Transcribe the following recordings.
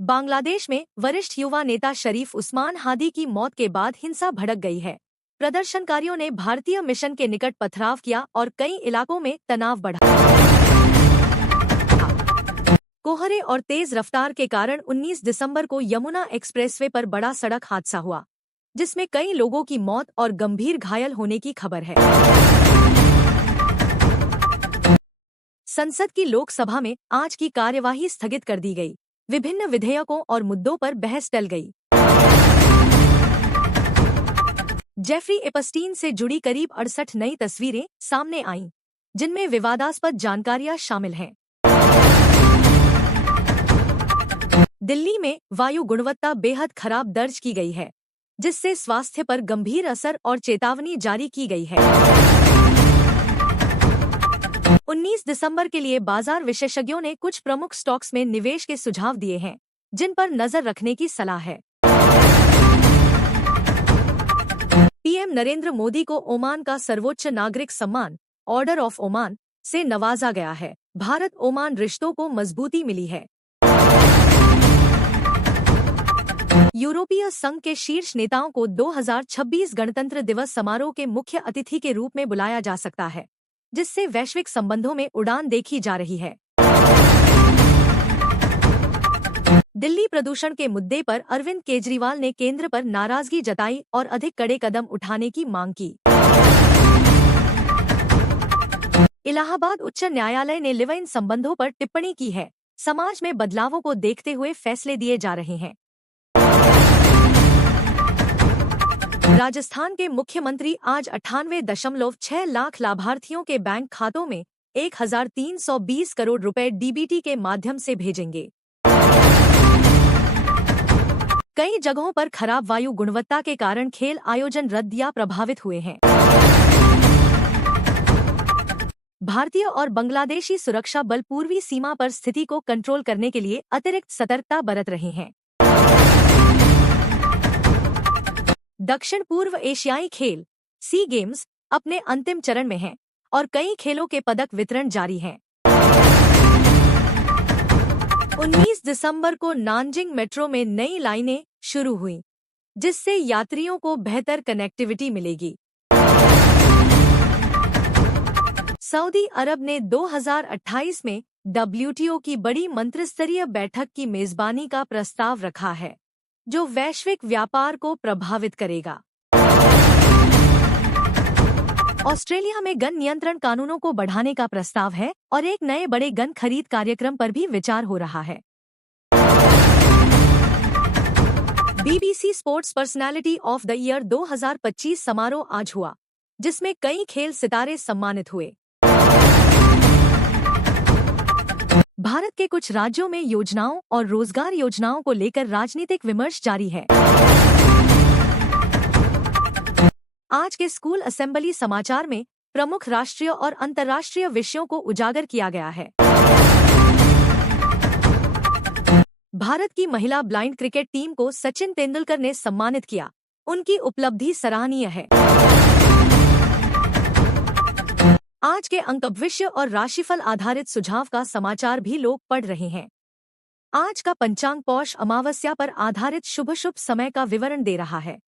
बांग्लादेश में वरिष्ठ युवा नेता शरीफ उस्मान हादी की मौत के बाद हिंसा भड़क गई है। प्रदर्शनकारियों ने भारतीय मिशन के निकट पथराव किया और कई इलाकों में तनाव बढ़ा। कोहरे और तेज रफ्तार के कारण 19 दिसंबर को यमुना एक्सप्रेसवे पर बड़ा सड़क हादसा हुआ, जिसमें कई लोगों की मौत और गंभीर घायल होने की खबर है। संसद की लोकसभा में आज की कार्यवाही स्थगित कर दी गई। विभिन्न विधेयकों और मुद्दों पर बहस टल गई। जेफरी एपस्टीन से जुड़ी करीब 68 नई तस्वीरें सामने आईं, जिनमें विवादास्पद जानकारियां शामिल हैं। दिल्ली में वायु गुणवत्ता बेहद खराब दर्ज की गई है, जिससे स्वास्थ्य पर गंभीर असर और चेतावनी जारी की गई है। 19 दिसंबर के लिए बाजार विशेषज्ञों ने कुछ प्रमुख स्टॉक्स में निवेश के सुझाव दिए हैं, जिन पर नजर रखने की सलाह है। पीएम नरेंद्र मोदी को ओमान का सर्वोच्च नागरिक सम्मान ऑर्डर ऑफ ओमान से नवाजा गया है। भारत ओमान रिश्तों को मजबूती मिली है। यूरोपीय संघ के शीर्ष नेताओं को 2026 गणतंत्र दिवस समारोह के मुख्य अतिथि के रूप में बुलाया जा सकता है, जिससे वैश्विक संबंधों में उड़ान देखी जा रही है। दिल्ली प्रदूषण के मुद्दे पर अरविंद केजरीवाल ने केंद्र पर नाराजगी जताई और अधिक कड़े कदम उठाने की मांग की। इलाहाबाद उच्च न्यायालय ने लिव इन संबंधों पर टिप्पणी की है। समाज में बदलावों को देखते हुए फैसले दिए जा रहे हैं। राजस्थान के मुख्यमंत्री आज 98.6 लाख लाभार्थियों के बैंक खातों में 1320 करोड़ रुपए डीबीटी के माध्यम से भेजेंगे। कई जगहों पर खराब वायु गुणवत्ता के कारण खेल आयोजन रद्द या प्रभावित हुए हैं। भारतीय और बांग्लादेशी सुरक्षा बल पूर्वी सीमा पर स्थिति को कंट्रोल करने के लिए अतिरिक्त सतर्कता बरत रहे हैं। दक्षिण पूर्व एशियाई खेल सी गेम्स अपने अंतिम चरण में हैं और कई खेलों के पदक वितरण जारी है। 19 दिसंबर को नानजिंग मेट्रो में नई लाइनें शुरू हुई, जिससे यात्रियों को बेहतर कनेक्टिविटी मिलेगी। सऊदी अरब ने 2028 में डब्ल्यूटीओ की बड़ी मंत्रिस्तरीय बैठक की मेजबानी का प्रस्ताव रखा है, जो वैश्विक व्यापार को प्रभावित करेगा। ऑस्ट्रेलिया में गन नियंत्रण कानूनों को बढ़ाने का प्रस्ताव है और एक नए बड़े गन खरीद कार्यक्रम पर भी विचार हो रहा है। BBC sports personality of the year 2025 समारोह आज हुआ, जिसमें कई खेल सितारे सम्मानित हुए। भारत के कुछ राज्यों में योजनाओं और रोजगार योजनाओं को लेकर राजनीतिक विमर्श जारी है। आज के स्कूल असेंबली समाचार में प्रमुख राष्ट्रीय और अंतर्राष्ट्रीय विषयों को उजागर किया गया है। भारत की महिला ब्लाइंड क्रिकेट टीम को सचिन तेंदुलकर ने सम्मानित किया। उनकी उपलब्धि सराहनीय है। आज के अंक भविष्य और राशिफल आधारित सुझाव का समाचार भी लोग पढ़ रहे हैं। आज का पंचांग पौष अमावस्या पर आधारित शुभ समय का विवरण दे रहा है।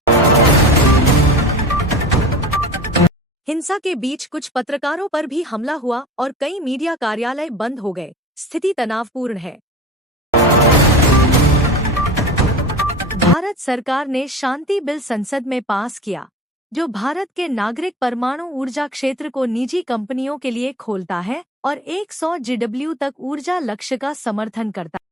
हिंसा के बीच कुछ पत्रकारों पर भी हमला हुआ और कई मीडिया कार्यालय बंद हो गए। स्थिति तनावपूर्ण है। भारत सरकार ने शांति बिल संसद में पास किया, जो भारत के नागरिक परमाणु ऊर्जा क्षेत्र को निजी कंपनियों के लिए खोलता है और 100 GW तक ऊर्जा लक्ष्य का समर्थन करता है।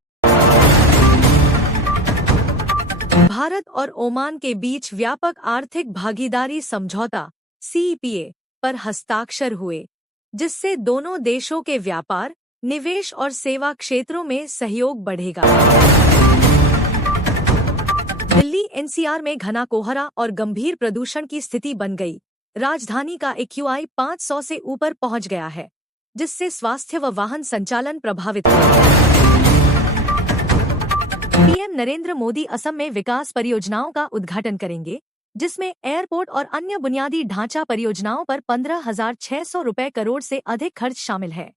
भारत और ओमान के बीच व्यापक आर्थिक भागीदारी समझौता CEPA पर हस्ताक्षर हुए, जिससे दोनों देशों के व्यापार, निवेश और सेवा क्षेत्रों में सहयोग बढ़ेगा। दिल्ली NCR में घना कोहरा और गंभीर प्रदूषण की स्थिति बन गई। राजधानी का AQI 500 से ऊपर पहुंच गया है, जिससे स्वास्थ्य व वाहन संचालन प्रभावित हुआ। पीएम नरेंद्र मोदी असम में विकास परियोजनाओं का उद्घाटन करेंगे, जिसमें एयरपोर्ट और अन्य बुनियादी ढांचा परियोजनाओं पर 15,600 रुपए करोड़ से अधिक खर्च शामिल है।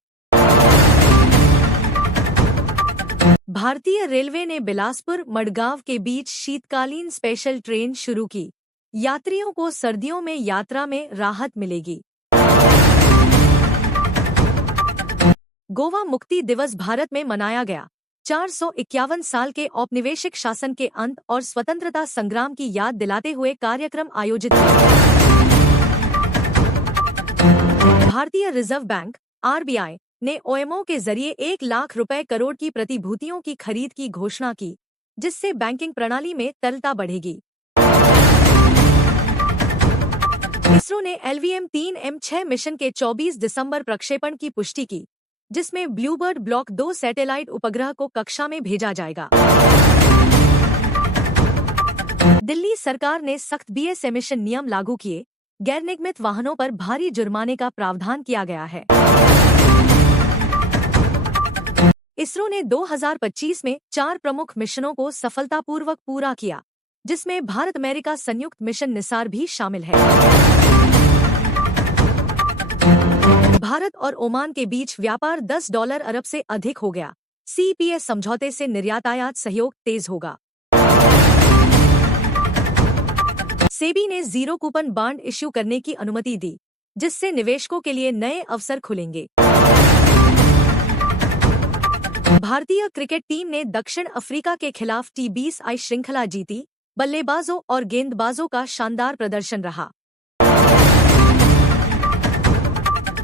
भारतीय रेलवे ने बिलासपुर मडगांव के बीच शीतकालीन स्पेशल ट्रेन शुरू की। यात्रियों को सर्दियों में यात्रा में राहत मिलेगी। गोवा मुक्ति दिवस भारत में मनाया गया। 451 साल के औपनिवेशिक शासन के अंत और स्वतंत्रता संग्राम की याद दिलाते हुए कार्यक्रम आयोजित किया। भारतीय रिजर्व बैंक (आरबीआई) ने ओएमओ के जरिए 1 लाख रुपए करोड़ की प्रतिभूतियों की खरीद की घोषणा की, जिससे बैंकिंग प्रणाली में तरलता बढ़ेगी। इसरो ने LVM-3M6 मिशन के 24 दिसंबर प्रक्षेपण की पुष्टि की, जिसमें ब्लूबर्ड ब्लॉक 2 सैटेलाइट उपग्रह को कक्षा में भेजा जाएगा। दिल्ली सरकार ने सख्त BS एमिशन नियम लागू किए। गैरनिगमित वाहनों पर भारी जुर्माने का प्रावधान किया गया है। इसरो ने 2025 में 4 प्रमुख मिशनों को सफलतापूर्वक पूरा किया, जिसमें भारत अमेरिका संयुक्त मिशन निसार भी शामिल है। भारत और ओमान के बीच व्यापार $10 अरब से अधिक हो गया। CEPA समझौते से निर्यात आयात सहयोग तेज होगा। सेबी ने जीरो कूपन बॉन्ड इश्यू करने की अनुमति दी, जिससे निवेशकों के लिए नए अवसर खुलेंगे। भारतीय क्रिकेट टीम ने दक्षिण अफ्रीका के खिलाफ T20I श्रृंखला जीती। बल्लेबाजों और गेंदबाजों का शानदार प्रदर्शन रहा।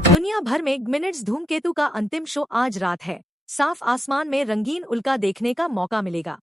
दुनिया भर में मिनट्स धूमकेतु का अंतिम शो आज रात है। साफ आसमान में रंगीन उल्का देखने का मौका मिलेगा।